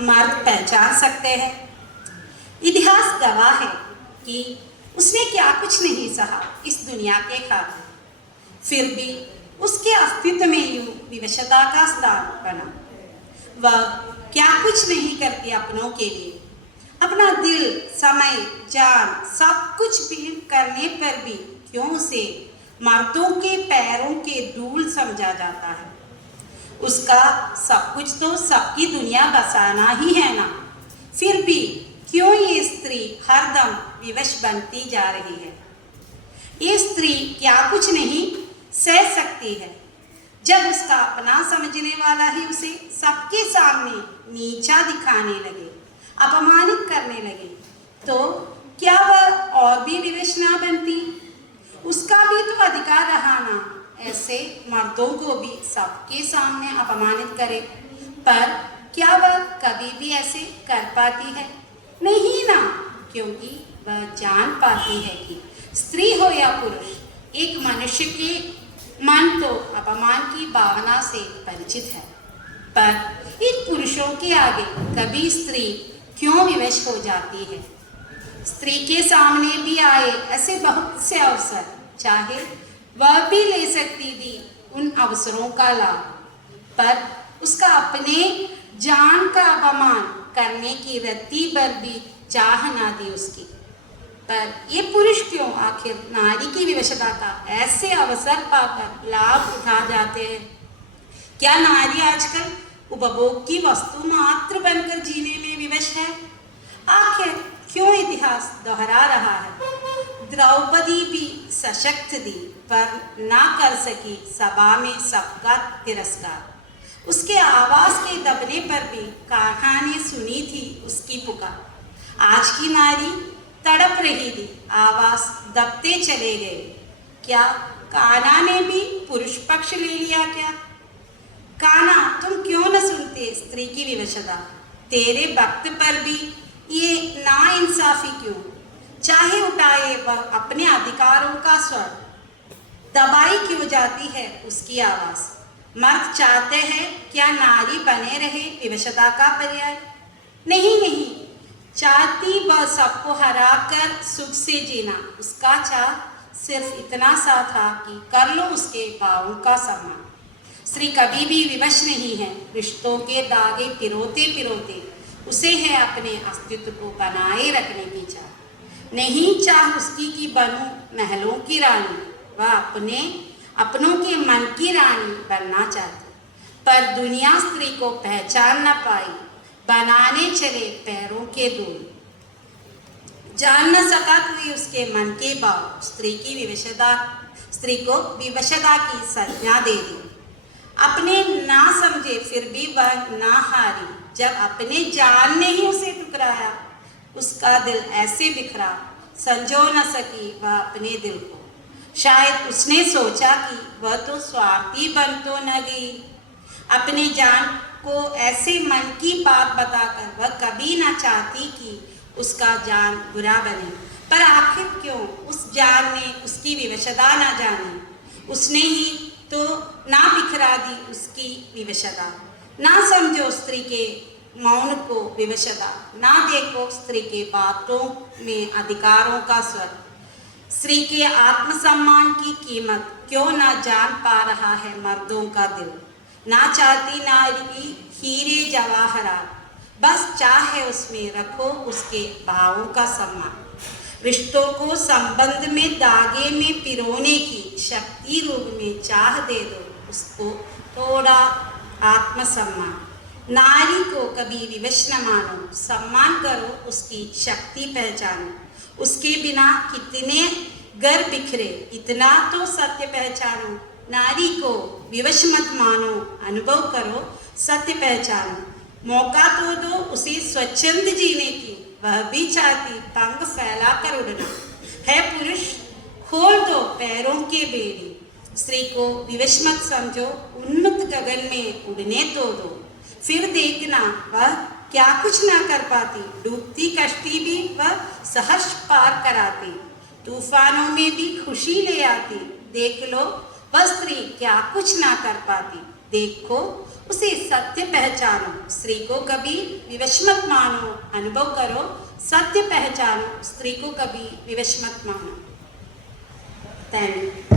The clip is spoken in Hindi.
मर्द पहचान सकते हैं। इतिहास गवाह है कि उसने क्या कुछ नहीं सहा इस दुनिया के खातिर, फिर भी उसके अस्तित्व में यूं विवशता का स्थान बना। वह क्या कुछ नहीं करती अपनों के लिए, अपना दिल, समय, जान सब कुछ भी करने पर भी क्यों उसे मर्दों के पैरों के धूल समझा जाता है। उसका सब कुछ तो सबकी दुनिया बसाना ही है ना, फिर भी क्यों ये स्त्री हरदम विवश बनती जा रही है। ये स्त्री क्या कुछ नहीं सह सकती है जब उसका अपना समझने वाला ही उसे सबके सामने नीचा दिखाने लगे, अपमानित करने लगे, तो क्या वह और भी विवश ना बनती। उसका भी तो अधिकार रहा ना ऐसे मर्दों को भी सबके सामने अपमानित करे, पर क्या वह कभी भी ऐसे कर पाती है? नहीं ना, क्योंकि वह जान पाती है कि स्त्री हो या पुरुष, एक मनुष्य के मन तो अपमान की भावना से परिचित है, पर इन पुरुषों के आगे कभी स्त्री क्यों विवश हो जाती है। स्त्री के सामने भी आए ऐसे बहुत से अवसर, चाहे वह भी ले सकती थी उन अवसरों का लाभ, पर उसका अपने जान का अपमान करने की रत्ती पर भी चाह ना दी उसकी। पर ये पुरुष क्यों आखिर नारी की विवशता का ऐसे अवसर पाकर लाभ उठा जाते हैं। क्या नारी आजकल उपभोग की वस्तु मात्र बनकर जीने में विवश है? आखिर क्यों इतिहास दोहरा रहा है। द्रौपदी भी सशक्त थी, पर ना कर सकी सभा में सबका तिरस्कार। उसके आवाज के दबने पर भी कान्हा ने सुनी थी उसकी पुकार। आज की नारी तड़प रही थी, आवाज दबते चले गए। क्या कान्हा ने भी पुरुष पक्ष ले लिया क्या? कान्हा, तुम क्यों न सुनते स्त्री की विवशता? तेरे वक्त पर भी ये नाइंसाफी क्यों? चाहे उठाए वह अपने अधिकारों का स्वर, दबाई क्यों जाती है उसकी आवाज। मर्द चाहते हैं क्या नारी बने रहे विवशता का पर्याय? नहीं नहीं, चाहती वह सबको हरा कर सुख से जीना। उसका चाह सिर्फ इतना सा था कि कर लो उसके भावों का सम्मान। स्त्री कभी भी विवश नहीं है। रिश्तों के धागे पिरोते पिरोते उसे है अपने अस्तित्व को बनाए रखने की चाह। नहीं चाह उसकी कि बनूं महलों की रानी, वह अपनों के मन की रानी बनना चाहती, पर दुनिया स्त्री को पहचान न पाई, बनाने चले पैरों के धूल। जान न सका कोई उसके मन के भाव। स्त्री को विवशता की संज्ञा दे दी। अपने ना समझे फिर भी वह ना हारी। जब अपने जान ने ही उसे ठुकराया, उसका दिल ऐसे बिखरा, संजो न सकी वह अपने दिल को। शायद उसने सोचा कि वह तो स्वार्थी बन तो न गई। अपने जान को ऐसे मन की बात बताकर वह कभी ना चाहती कि उसका जान बुरा बने, पर आखिर क्यों उस जान ने उसकी विवशता ना जानी। उसने ही तो ना बिखरा दी उसकी विवशता। ना समझो स्त्री के मौन को विवशता, ना देखो स्त्री के बातों में अधिकारों का स्वर। स्त्री के आत्मसम्मान की कीमत क्यों ना जान पा रहा है मर्दों का दिल। ना चाहती नारी हीरे जवाहरात, बस चाहे उसमें रखो उसके भावों का सम्मान। रिश्तों को संबंध में धागे में पिरोने की शक्ति रूप में चाह दे दो उसको थोड़ा आत्मसम्मान। नारी को कभी विवश न मानो, सम्मान करो उसकी शक्ति पहचानो। उसके बिना कितने घर बिखरे इतना तो सत्य पहचानो। नारी को विवश मत मानो, अनुभव करो सत्य पहचानो। मौका तो दो उसे स्वच्छंद जीने की, वह भी चाहती पंख फैला कर उड़ना है। पुरुष खोल दो पैरों के बेड़ी, स्त्री को विवश मत समझो, उन्मुक्त गगन में उड़ने तो दो। फिर देखना वह क्या कुछ ना कर पाती, डूबती कश्ती भी वह सहर्ष पार कराती, तूफानों में भी खुशी ले आती। देख लो वह स्त्री क्या कुछ ना कर पाती, देखो उसे सत्य पहचानो, स्त्री को कभी विवश मत मानो, अनुभव करो, सत्य पहचानो, स्त्री को कभी विवश मत मानो। Thank you.